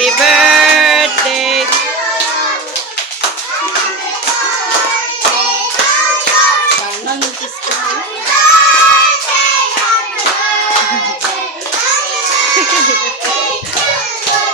Happy birthday.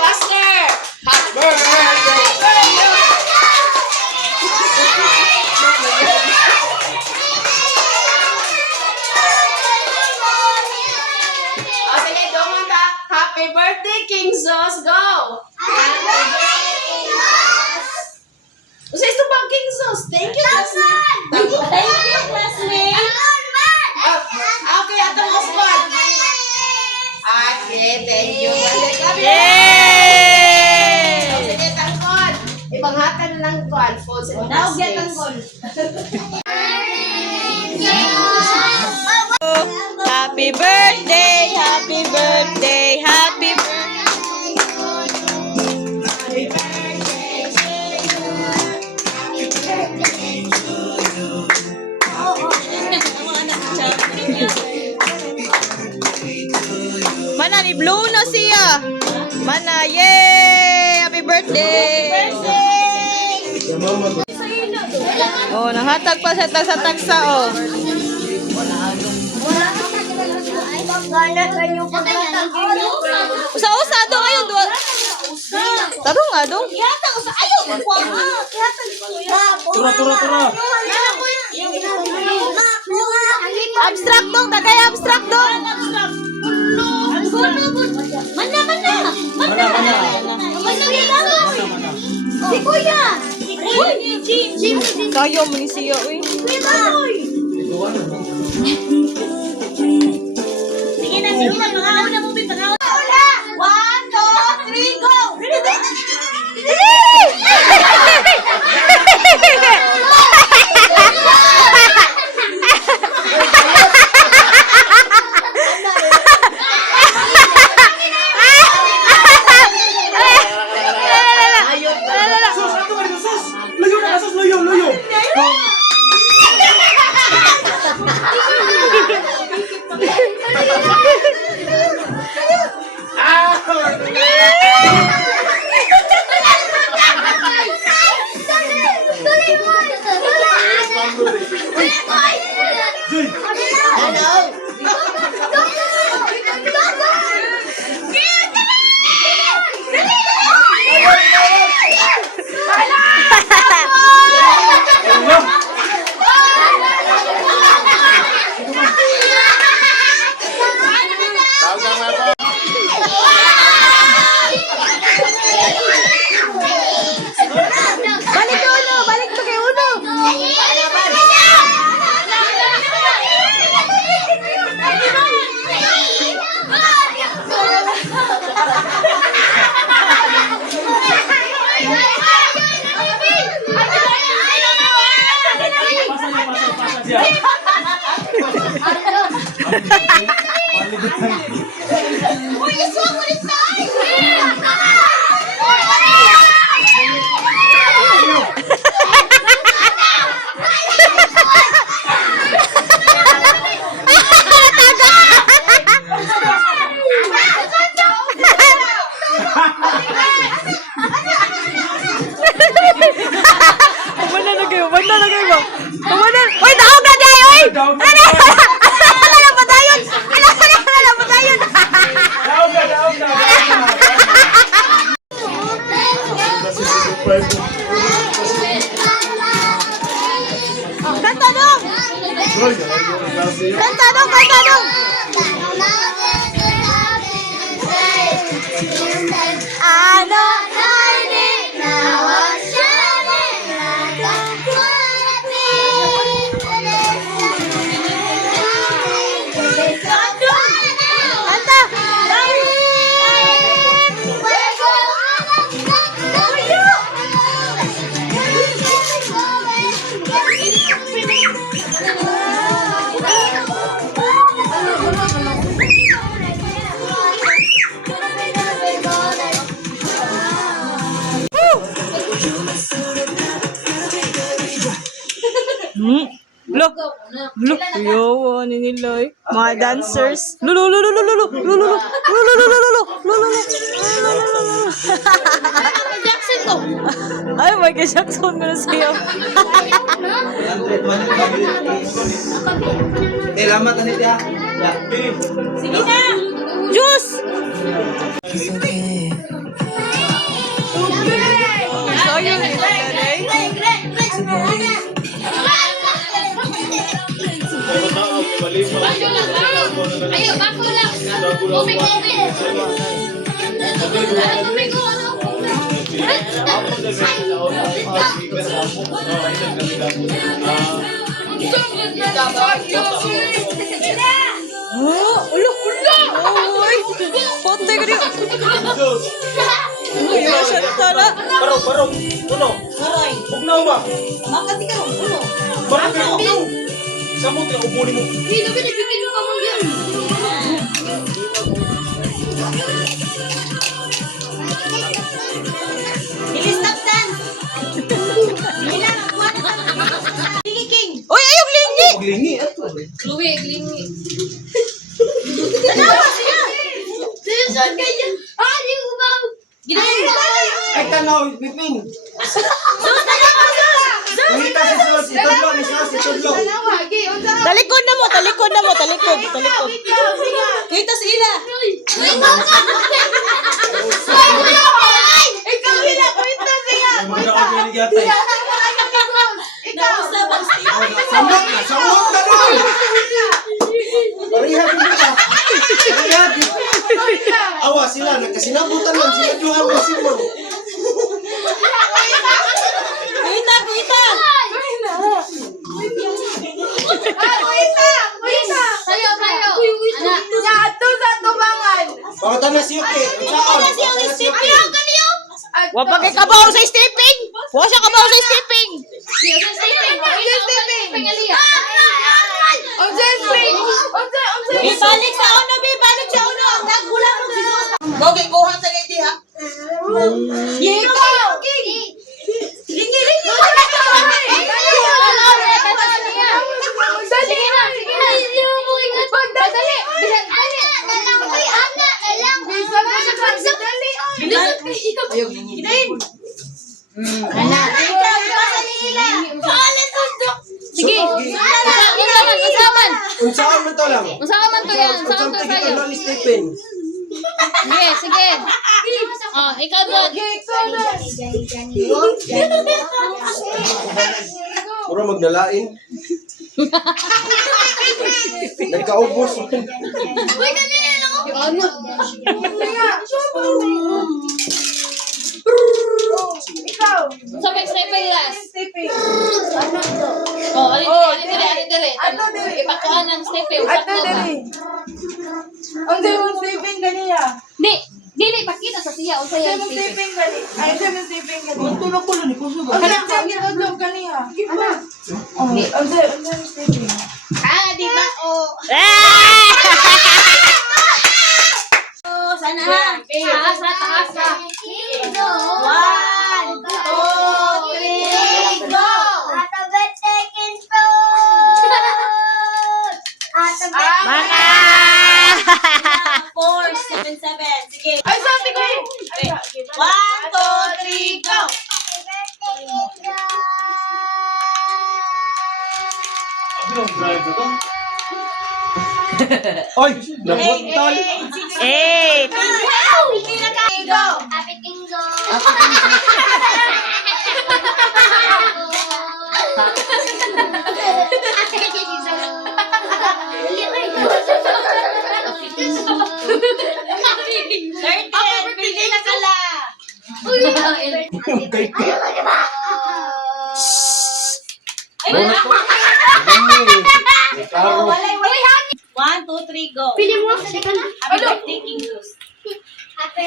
Faster! Happy birthday! O sige, dumanta. Happy birthday, King Zos. Go! Usa ito ba, King Zos? Thank you, classmate. Thank you, classmate. Okay, atong squad. Okay, thank you. Yay! Sige, tangkod. Ibanghatan lang kuan. Phones and classmates. Happy birthday, happy birthday, happy birthday. Mana ni Blue na siya. Mana, yay! Happy birthday! Oh, nanghatag pa sa tagsa oh. Usa-usa do ngayon do. Tarong nga dong. Tura. Abstract dong, tagay abstract dong. Mana. Si Kuya. Kayo mo ni siya, uy. Sige na, pangaw na mo, pangaw. 1, 2, 3, go! Layo. Balik to kay Uno. Wala na kayo ba? Uy, daog na day, uy! Ala na ba dayon? Ala ba dayon? Daog na. Kanta dong! Kanta dong! Ano? Lo. Lo. Yo, ano nila eh. Mga dancers. Lo, lo, lo, lo, lo, lo, lo, lo, lo, lo, lo, lo, lo, lo, lo, lo, lo, lo. Jackson to. Ay, Michael Jackson na sa'yo. Lamat na niya. Sige na. Juice! Sayang eh. Ayo, bako lang. Tubig, tubig. Tubig ko, ano? Oh, ulo, ulo! Uy! Pote ka rin. Uy, siya tala. Barong, barong. Uno. Bugnaw ba? Makati ka rin, uno. Barong kayo, bugnaw. Samot yung ubuli mo. Hindi, binibigyan mo ka mo yan. Bilis tap dance. Sige na, kuha na ka. Sige, King. Uy, ayong lingi! Paglingi, ato. Luwi, lingi. Tanawa siya. Saan kanya? Ah, di ko ba? Ginagawa. Ay, tanaw, piping. Sus, tanawa, sus. Kumita si Sos, itudlo ni Sos, itudlo. Talikod na mo, talikod na mo, talikod, talikod. Kita sila. Ikaw hila, kwenta siya. Ay, mga kapilig yata. Ikaw sa pag-stay. Samot na, samot na doon. Parihag mo ka. Parihag. Awa sila, nagkasinabutan lang sila Johan mo Simon. Kwenta, kwenta. Sayo, sayo. Anak. Pakita na si Yuki. Saan? Wa pa kay kabaw sa stepping. Wa siya kabaw sa stepping. Balik sa uno, balik sa uno. Nagbulang mo si Sos. Gogi, kuha sa lady ha. Yeko! Lingi, lingi. Sige na, sige na. Hindi mo ingat. Dali. Bisan, dali. Ayog, lingi. Anak. Sige. Usaman. Unsaan mo to lang? Usaman to yan. Usaman to Unsaan tayo. tigil ni Stephen. Sige, sige. Oh, ikaw doon. Puro magnalain. Nagkaubos. Ano? Sa may stepeng last. Oh, alin dali. Ipakuhan ng stepeng. Sakto ba? Di, dili pakita sa siya unsa yan stepeng. Tulog ko lang ni Kuso ba? Ah, di ba? Oh. Sana ha. Taas na, taas na. 1, 2, 3, go! Mga! 4, 7, 7. Sige. Ay, sabi ko 1, 2, 3, go! Oy! Nabuntol! 8! Go! Happy Kingo. Pili na ka la. Kay Karo. 1, 2, 3, go. Pili mo. Happy birthday, King Sus. Happy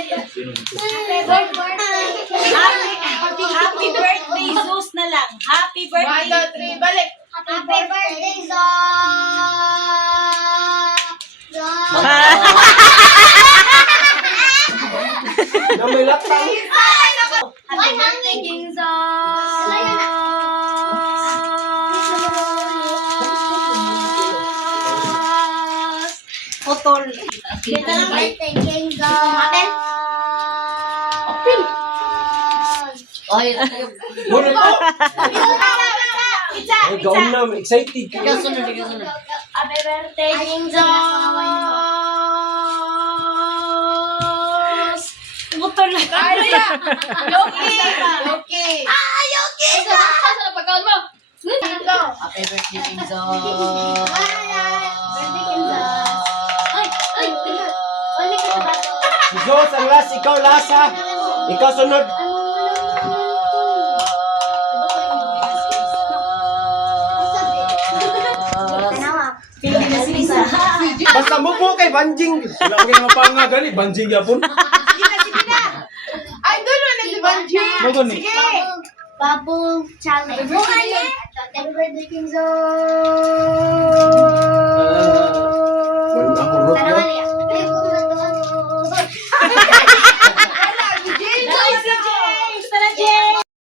birthday, Sus na lang. Happy birthday. balik. Happy birthday, Zon! Na may laptop. Happy birthday, King Zon. tol. Kita lang birthday King Zon. Ay, Muna to. Isa, Ay, gaon na. Excited ka. ikaw sunod, ikaw sunod. Happy birthday King Zon. Butol na. Yoki! Yoki! Yoki! Asa na pagkaon mo? Happy birthday, King Zon! Birthday King Zon. Ay! Ulit ka ba to? Si Jos, ang last. Ikaw last ha. Ikaw sunod. Basta mo po kay Banjing. Wala ko yung mapanga gali, banjing yapon. Ay, doon na si Banji! Bago ni. Bubble challenge. Happy birthday King Zon.